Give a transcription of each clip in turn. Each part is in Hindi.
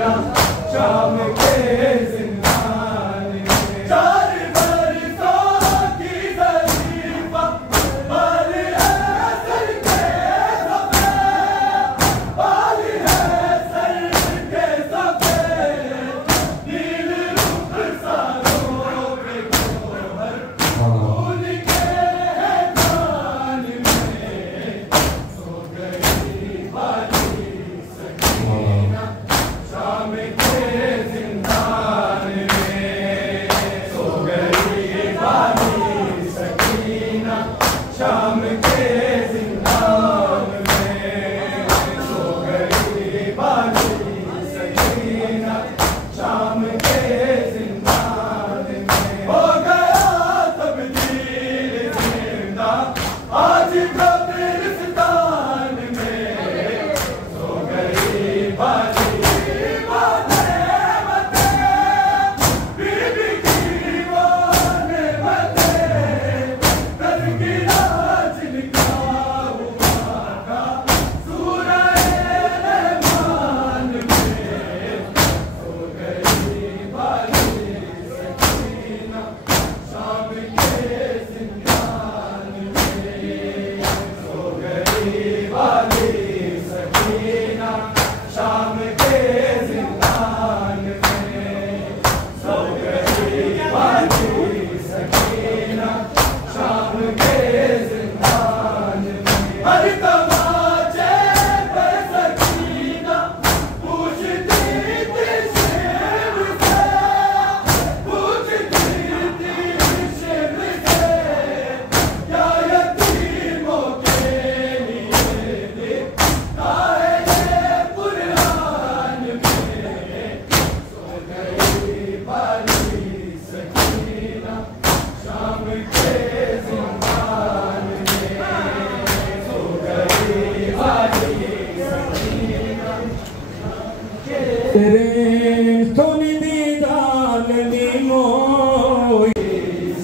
शाम के जिंदान में 4 बरसों की ज़रीफ़ा बाल है सर के सफ़ेद, बाल है सर के सफ़ेद, नील रुखसारों पे गोहर फूल के हैं कान में। सो गई बाली सकीना शाम के जिंदान में, सो गई बाली सकीना शाम के जिंदान में, सो गई बाली सकीना शाम के जिंदान में। हो गया तब्दील जिंदा आज कब्रिस्तान में, सो गई बाली शाम के जिंदान में, सो गई बाली सकीना शाम के जिंदान में। हर तमाचे पे सकीना पूछती थी शेर से, पूछती थी शेर से, क्या यतीमों के लिए तेरे सोनी दी दाल नीमो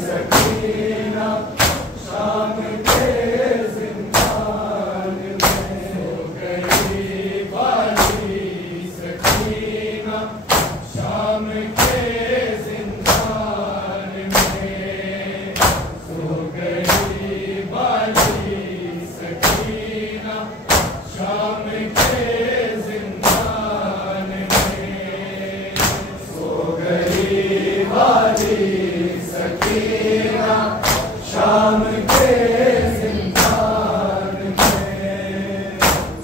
सकीना शाम के जिंदान में, सो गई बाली सकीना शाम के जिंदान में, सो गई बाली सकीना शाम के बाली सकीना शाम के जिंदान में,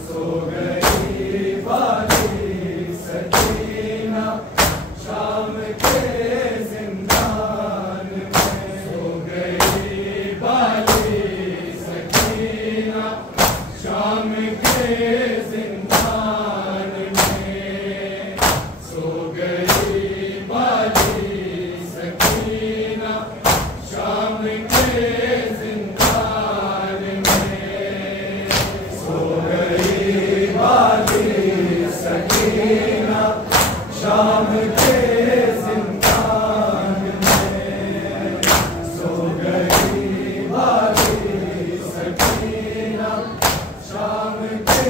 सो गई बाली सकीना शाम के जिंदान में, सो गई बाली सकीना शाम के जिंदान में, सो गई बाली सकीना शाम के जिंदान में, सो गई बाली सकीना शाम के जिंदान में, सो गई बाली सकीना शाम के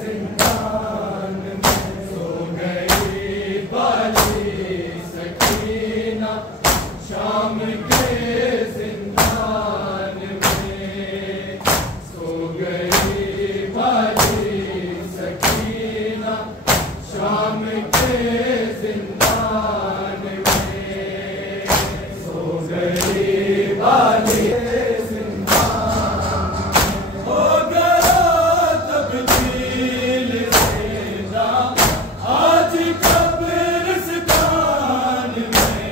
जिंदान में, सो गई बाली सकीना शाम के जिंदान में, सो गई बाली सकीना शाम के जिंदान में, सो गई बाली जिंदान। हो गया तब्दील जिंदा आज कब्रिस्तान में,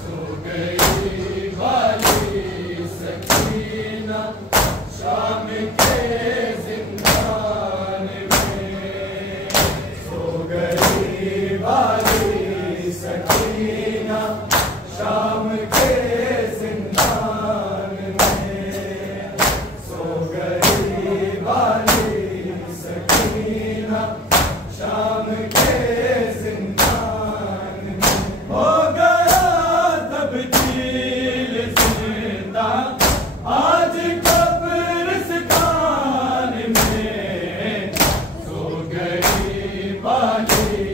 सो गई बाली सकीना शाम के जिंदान में, सो गई बाली सकीना शाम के जिंदान में, सो गई बाली सकीना शाम के जिंदान में। हो गया तब्दील जिंदा आज कब्रिस्तान में, सो गई बाली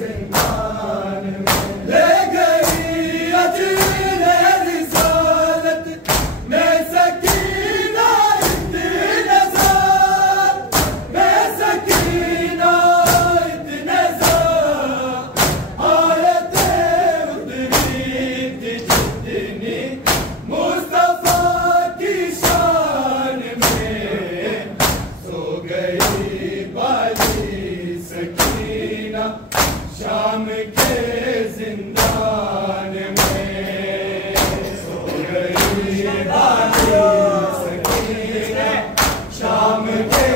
जिंदान में ले गई अजरे रिसालत में सकीना इतने ज़ार में सकीना इतने ज़ार आयते उतरी थी जितनी मुस्तफा की शान में सो गई बाली सकीना शाम के जिंदान में सो गई बाली सकीना शाम के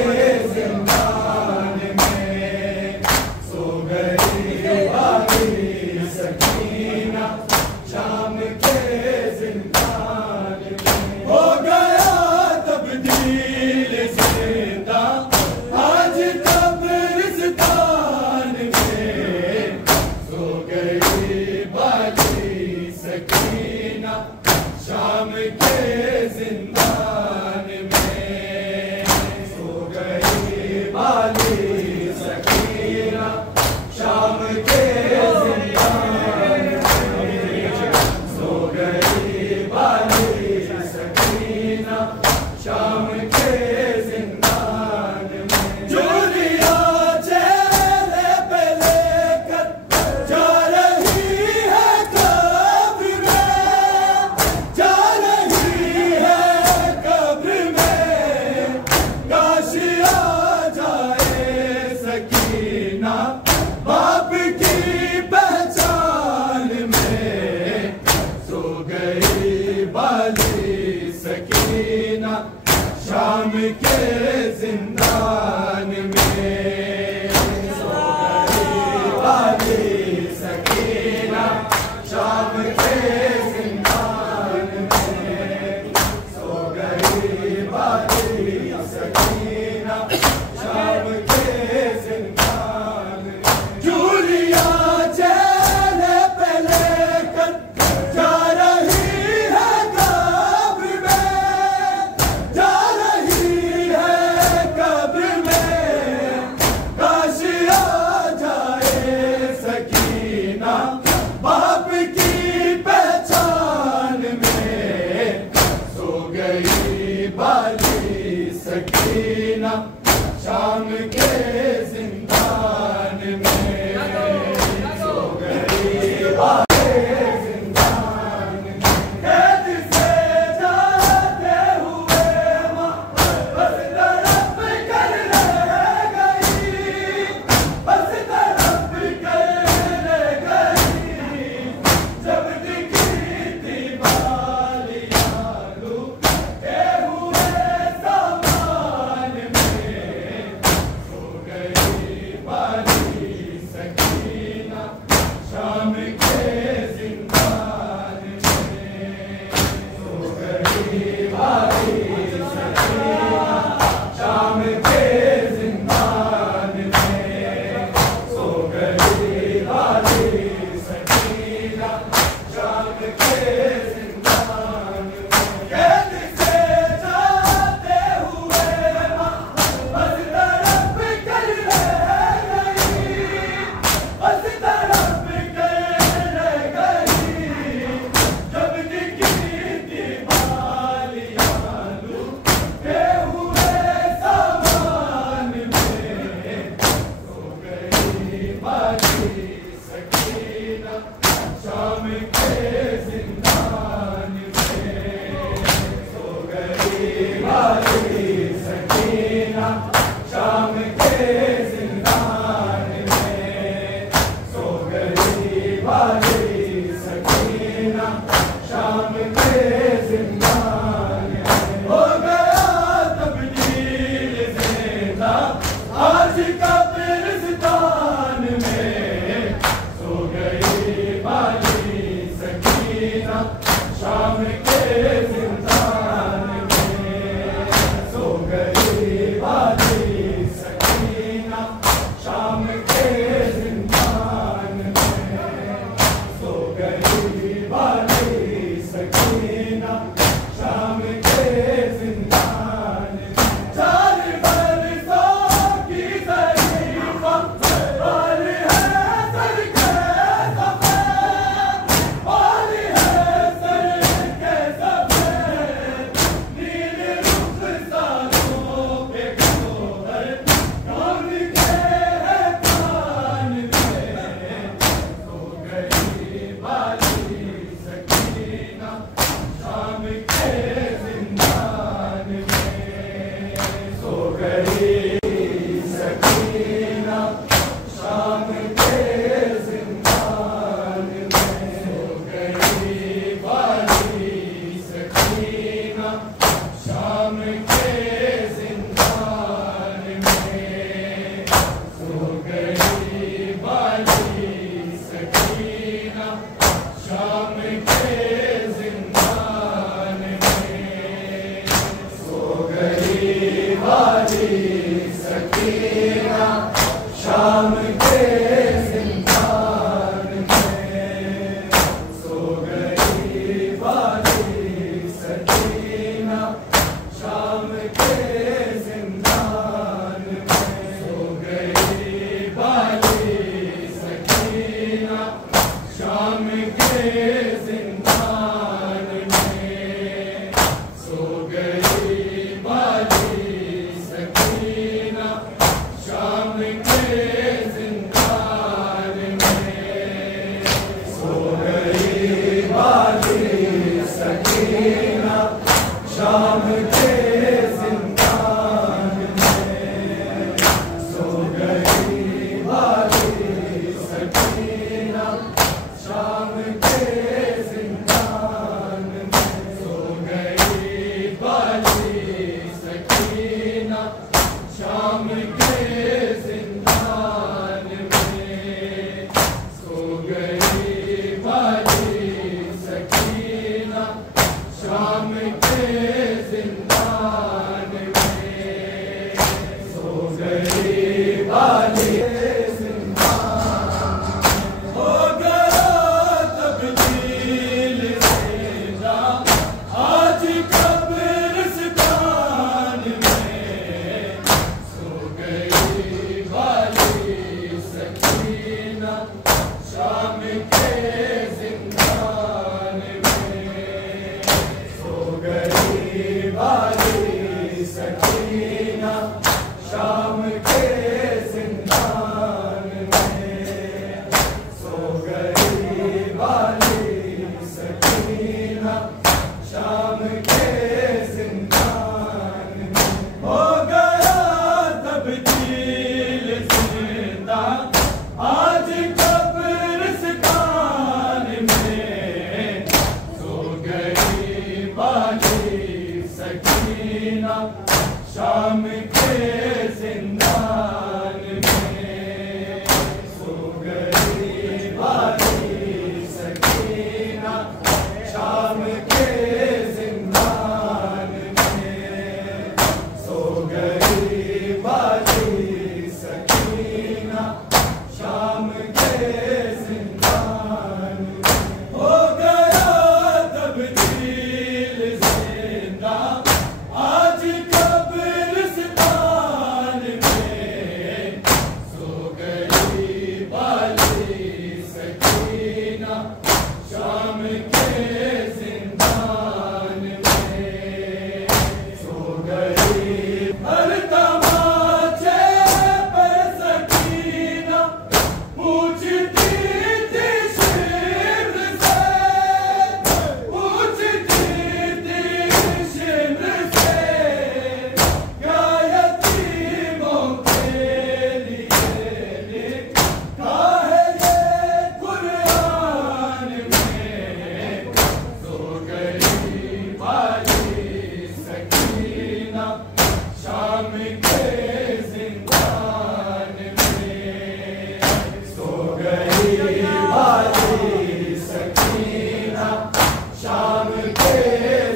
जिंदान में सो गई बाली सकीना शाम के जिंदान में हो गया तब्दील जिंदा आज कब्रिस्तान में सो गई बाली सकीना शाम के जिंदान में सो गई बाली सकीना शाम के जिंदान में सो गई बाली सकीना शाम के जिंदान में चूड़ियां चेहरे पे लेकर जा रही है कब्र में जा रही है कब्र में काश आ जाए सकीना बाप की पहचान में सो गई बाली सकीना शाम के जिंदान में सो गई बाली सकीना शाम के जिंदान में सो गई बाली सकीना शाम के जिंदान में चूड़ियां चेहरे पे लेकर जा रही है कब्र में जा रही है कब्र में काश आ जाए सकीना बाप की पहचान में सो गई बाली सकीना शाम के जिंदान में सो गई बाली जिंदान में कैद से जाते हुए माँ बस तड़प कर रह गई बस तड़प कर रह गई जब दिखी थी बालियाँ लूटे हुए सामान में सो गई बाली सकीना शाम के जिंदान में सो गई बाली सकीना शाम के जिंदान में सो गई बाली सकीना शाम के जिंदान में कैद से जाते हुए माँ बस तड़प कर रह गई बस तड़प कर रह गई जब दिखी थी बालियाँ लूटे हुए सामान में सो गई बाली सकीना शाम के जिंदान में सो गई बाली सकीना शाम के जिंदान में सो गई बाली सकीना शाम के जिंदान में हो गया तब्दील जिंदा आज कब्रिस्तान में सो गई बाली सकीना शाम के जिंदान में सो गई बाली सकीना शाम के जिंदान में शाम के जिंदान में सो गई वाली सकीना शाम के जिंदान में सो गई वाली सकीना शाम के जिंदान में सो गई वाली सकीना शाम के जिंदान में सो गई वाली सकीना शाम के जिंदान में सो गई वाली सकीना शाम के जिंदान में सो गई वाली सकीना शाम के जिंदान में सो गई वाली सकीना शाम के जिंदान में सो गई वाली सकीना शाम के जिंदान में सो गई वाली सकीना शाम के जिंदान में सो गई वाली सकीना शाम के जिंदान में सो गई वाली हो गया तब्दील ज़िंदा आज कब्रिस्तान में सो गई वाली सकीना शाम के जिंदान में सो गई वाली सकीना शाम के जिंदान में सो गई वाली सकीना शाम के जिंदान में हो गया तब्दील ज़िंदा आज कब्रिस्तान में सो गई वाली सकीना शाम के जिंदान में सो गई वाली सकीना शाम के जिंदान में सो गई वाली सकीना शाम के जिंदान में हो गया तब्दील ज़िंदा आज कब्रिस्तान में सो गई वाली सकीना शाम के जिंदान में सो गई हर तमाचे पर सकीना पूछती थी शिम्र से पूछती थी शिम्र से क्या यतीमों के लिए लिखा है ये कुरान में सो गई वाली सकीना शाम के जिंदान में सो गई वाली सकीना शाम के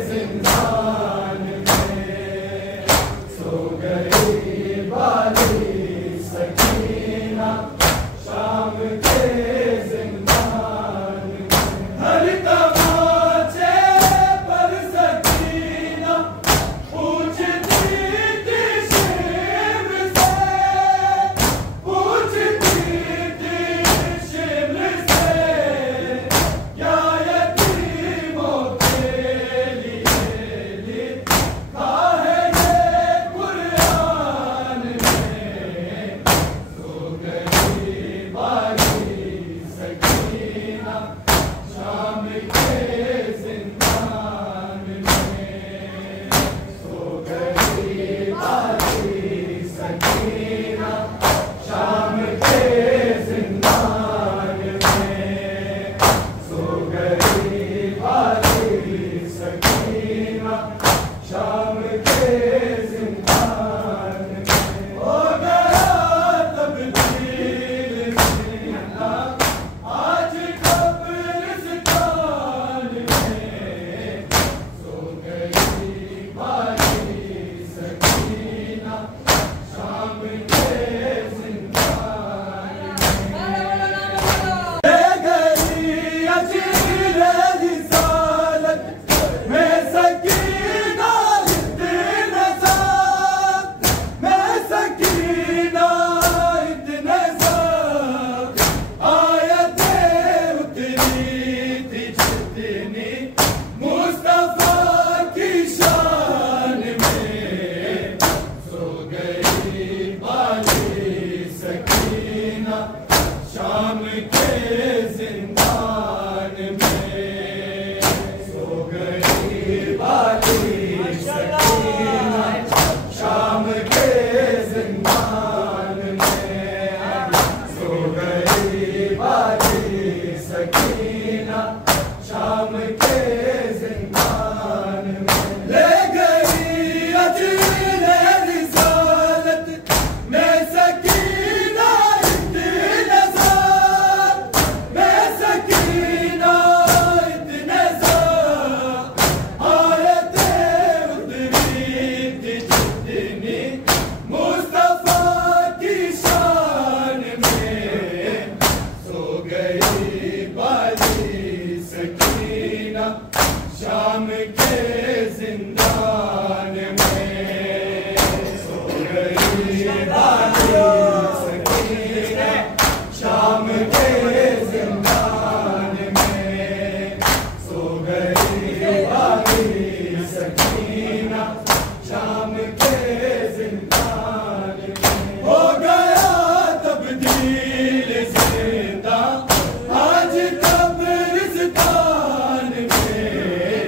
जिंदान में सो गई वाली सकीना शाम के जिंदान में हर तमाचे पर सकीना पूछती थी शिम्र से पूछती थी शिम्र से क्या यतीमों के लिए लिखा है ये कुरान में सो गई वाली शाम के जिंदान में सो गई बाली सकीना, शाम के जिंदान में सो गई बाली सकीना, शाम के जिंदान में ले गई अजले रिसालत में सकीना, इतने साल में सकीना, इतने साल आए थे उतरी थी जितनी मुस्तफा की शान में सो गई बाली सकीना, शाम के जिंदान में सो गई बाली सकीना, शाम के जिंदान में सो गई बाली सकीना, शाम के जिंदान में हो गया तब्दील जिंदा आज कब्रिस्तान में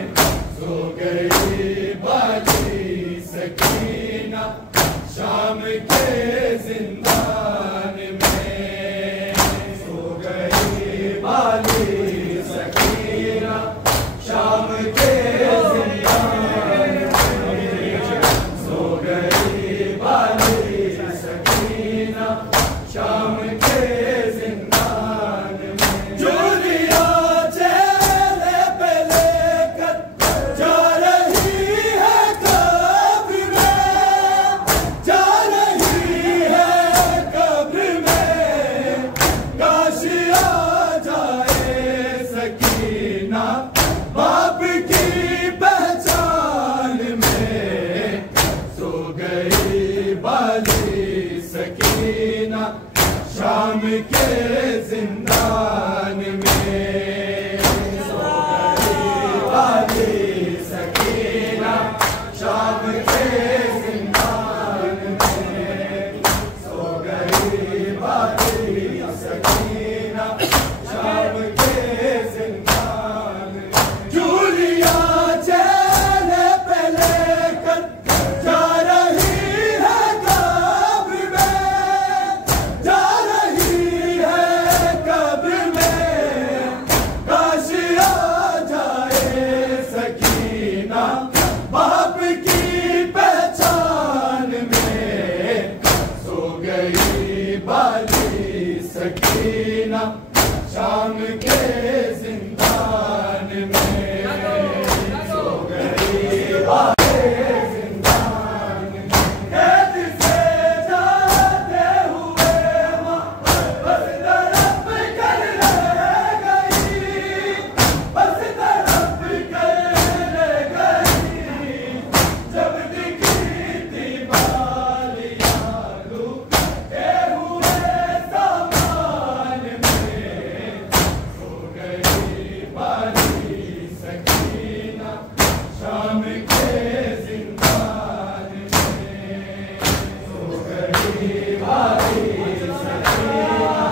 सो गई बाली सकीना, शाम के जिंदान में सो गई बाली सकीना, शाम के जिंदान में सो गई बाली सकीना, शाम के जिंदान में जूलिया चेहरे पे लेकर जा रही है कब्र में, जा रही है कब्र में, काश आ जाए सकीना बाप की पहचान में सो गई बाली सकीना, शाम के जिंदान में सो गई बाली सकीना, शाम के जिंदान में सो गई बाली सकीना, शाम के जिंदान में जूलिया चेहरे पे लेकर जा रही है कब्र में, जा रही है कब्र में, काश आ जाए सकीना बाप की पहचान में सो गई बाली सकीना, शाम के जिंदान में सो गई बाली जिंदान में कैद से जाते हुए माँ बस तड़प कर रह गई, बस तड़प कर रह गई, जब दिखी थी बालियाँ लुटे हुए सामान में सो गई बाली सकीना, शाम के जिंदान में सो गई बाली सकीना,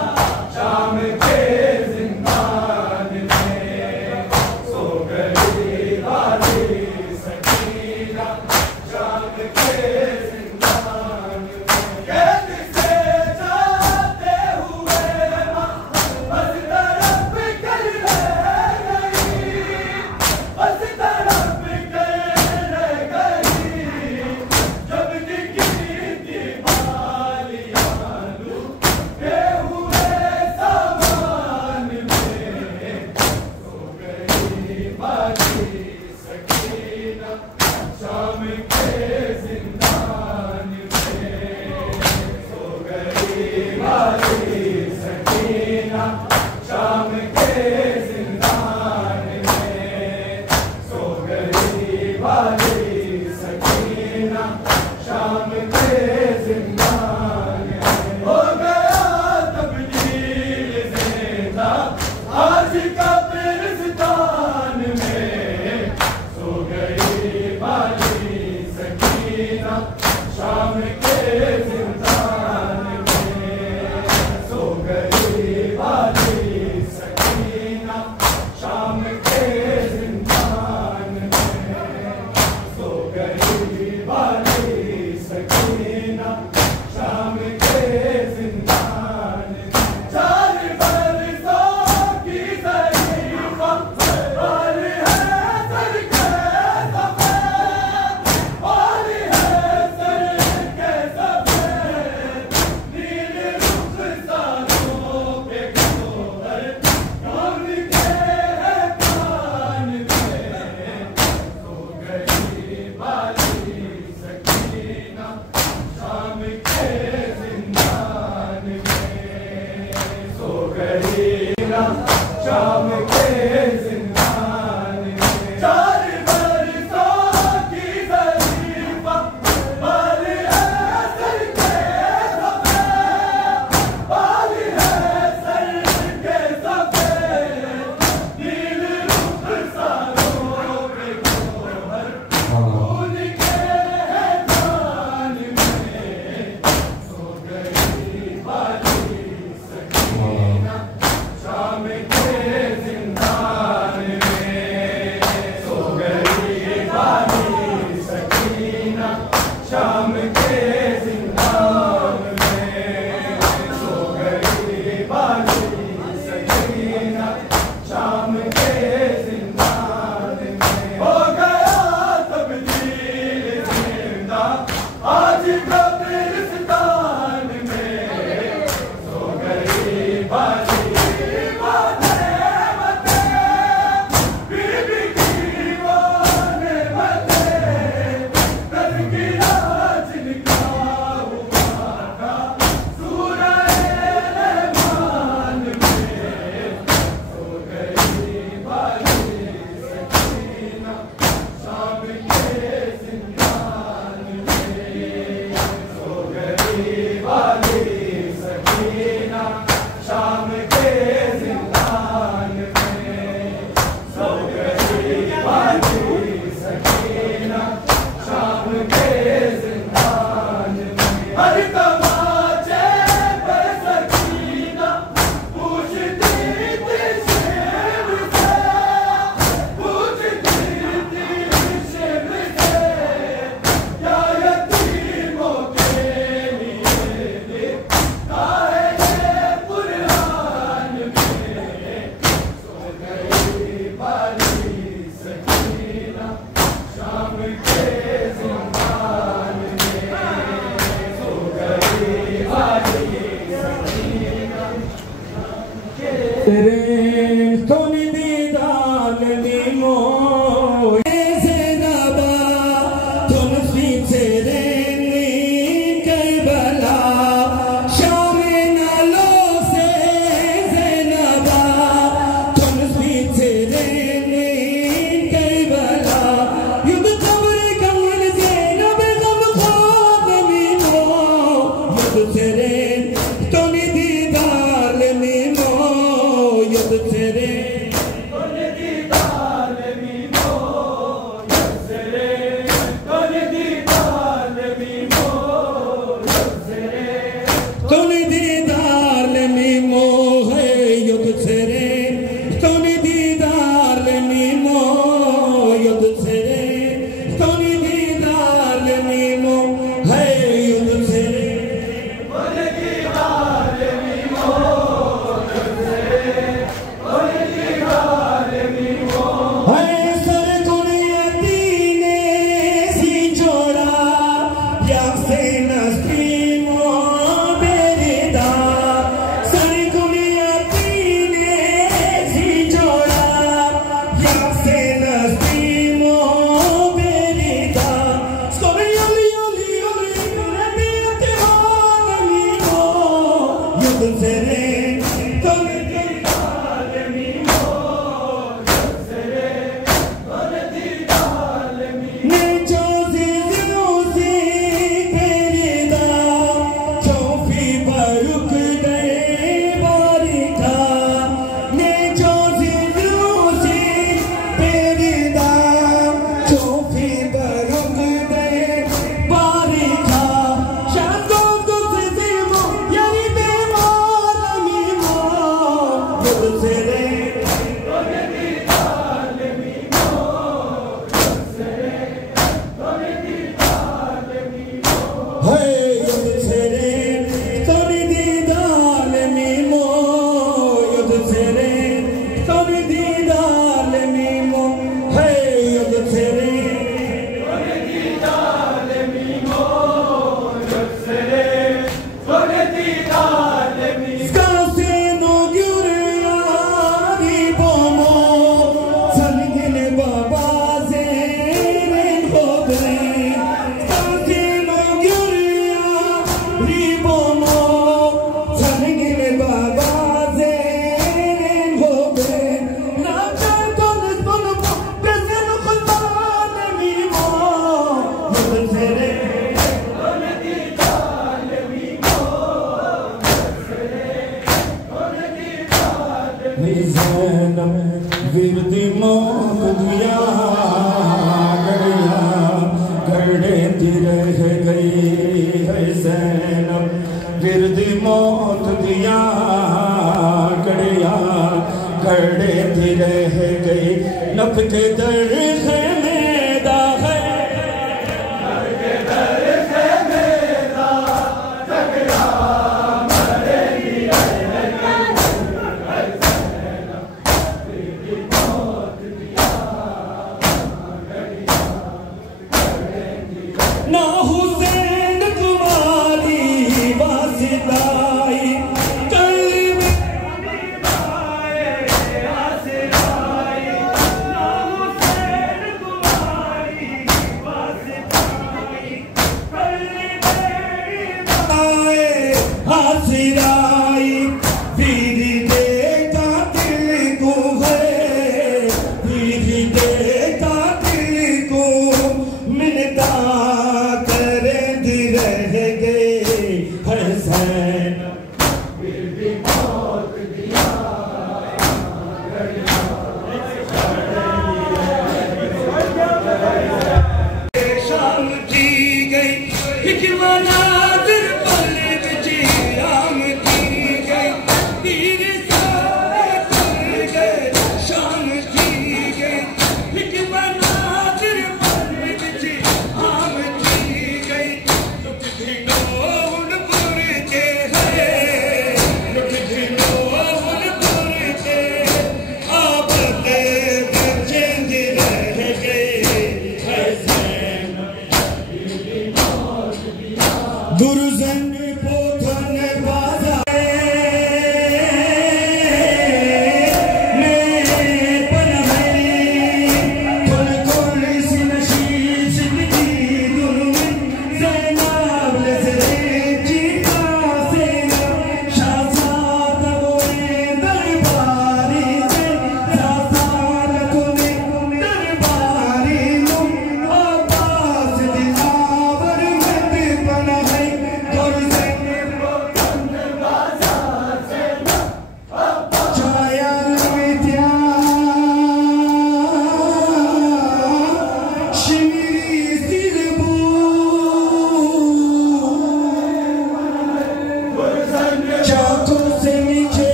शाम के जिंदान में सो गई बाली सकीना, शाम के जिंदान में कैद से जाते हुए माँ बस तड़प कर रह गई, बस तड़प कर रह गई, जब दिखी थी बालियाँ लुटे हुए सामान में सो गई बाली सकीना, शाम के जिंदान में सो गई बाली सकीना, शाम के जिंदान में सो गई बाली सकीना, शाम के जिंदान में हो गया तब्दील जिंदा आज कब्रिस्तान में सो गई बाली सकीना, शाम के जिंदान में सो गई शाम के जिंदान में 4 बरसों की ज़रीफ़ा बाल है सर के सफ़ेद बाल है सर के सफ़ेद नील रुख सारों पे गोहर खून के हैदान में सो गई बाली सकीना शाम के जिंदान में सो गई बाली सकीना शाम के जिंदान में सो गई बाली सकीना शाम के जिंदान में हो गया तब्दील जिंदा आज कब्रिस्तान में सो गई बाली शाम के जिंदान में सो गई बाली सकीना शाम के जिंदान में हर तमाचे पर सकीना पूछती थी शेर से पूछती थी शेर से या यतीमों के लिए काहे तेरे सोनी दीदार नीमो ऐसे नबा तुम पीछे रेनी कई बला शाम नालो से नबा तुम पीछे रेनी कई बला युद्ध कब्र कमल से नबे गम खाद नीमो युद्ध से रे सोनी दीदार नीमो युद्ध से रे सोने दीदार मीमो युद्ध से रे सोने दीदार मीमो युद्ध से रे सोनी दीदार मीमो है युद्ध से रे सोनी दीदार मीमो युद्ध से रे सोनी दीदार मीमो है युद्ध से रे सोने दीदार मीमो युद्ध से रे सोने दीदार मीमो है सर दुनियाती ने सी जोड़ा प्यासे नस्तीमो बेरिदा सर दुनियाती ने सी जोड़ा प्यासे नस्तीमो बेरिदा सोनी ओली ओली ओली नबी अतहार मीमो युद्ध से रे सोनी दीदार मीमो युद्ध से रे सोने दीदार मीमो ने जो ज़िंदगी पेरिदा चौफी बरुक गए बारिका ने जो ज़िंदगी पेरिदा चौफी बरुक गए बारिका शादो तो ज़िंदगी यानी बेमार मीमो युद्ध से रे सोने दीदार मीमो युद्ध से रे सोने दीदार मीमो है युद्ध से रे सोनी दीदार मीमो युद्ध से रे सोनी दीदार मीमो है युद्ध से रे सोने दीदार मीमो युद्ध से रे सोने दीदार मीमो स्कासे नो गिरिया ज़ैनब विरदी मौत दिया गड़िया गड़े दी रह गई है ज़ैनब विरदी मौत दिया गड़िया गड़े दी रह गई नब के दर है मेदा है ना हुसैन तुम्हारी वासिलाई कल में आए आसिलाई ना हुसैन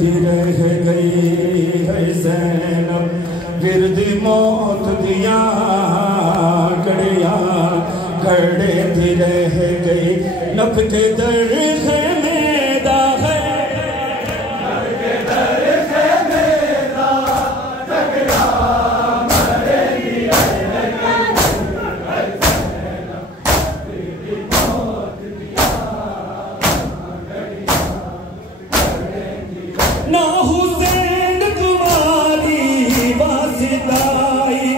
दी रह गई है ज़ैनब विरद मौत दिया घड़े दी रह गई नब के दर खेमेदा है ना हुसैन तुम्हारी वासिताई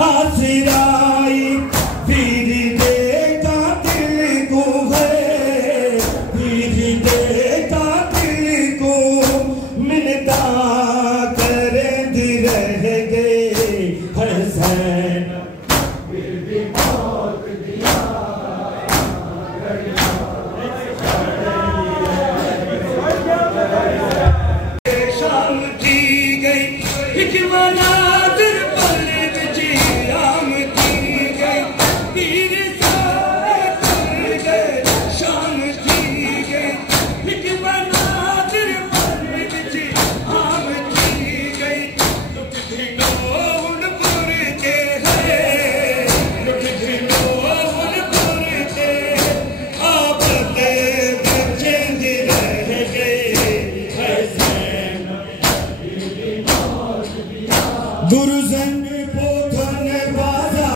हासिराई वीर दे कातिल को है वीर दे कातिल को मिलता कर दी रह गए हसन शाम की गई हिकमत दुर्जन पोथन बाजा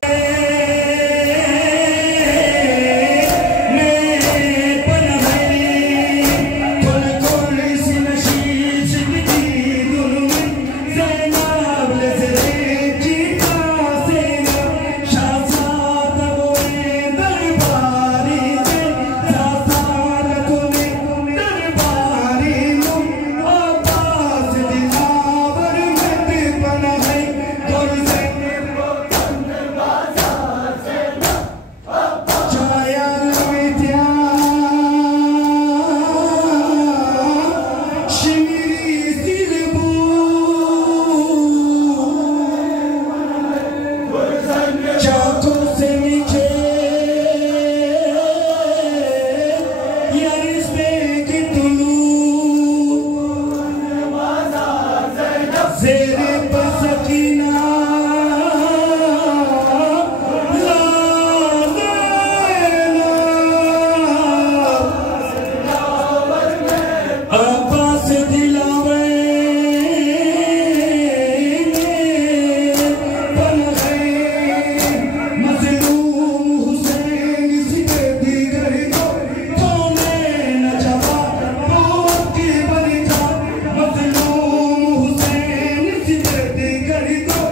Let it go.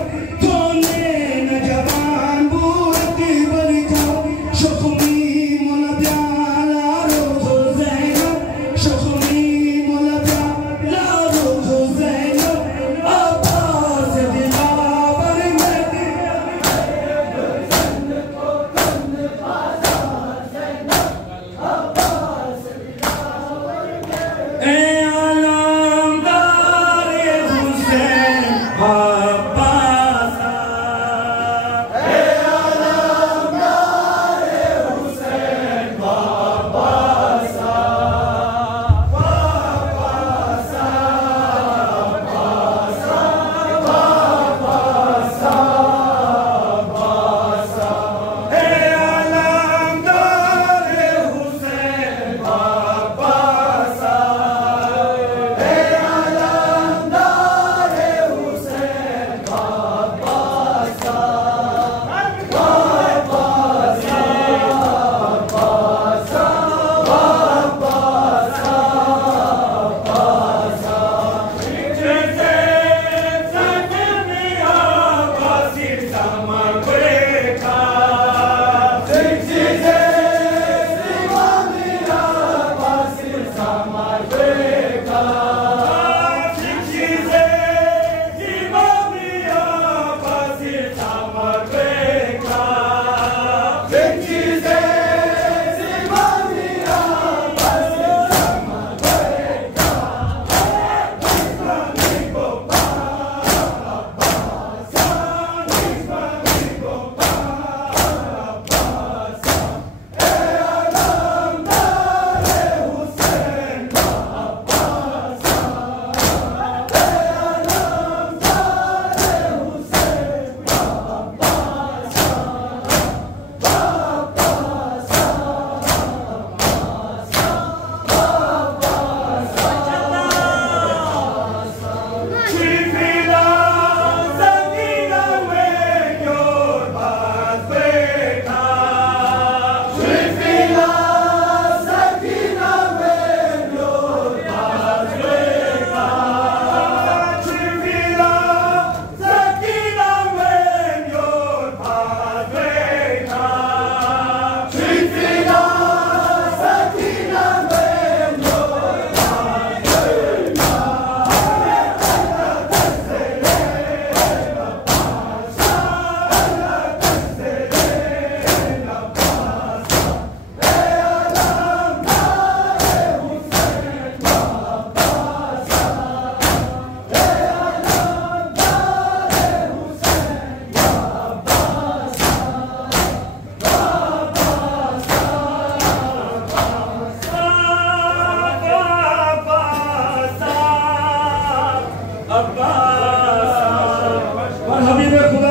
और हबीब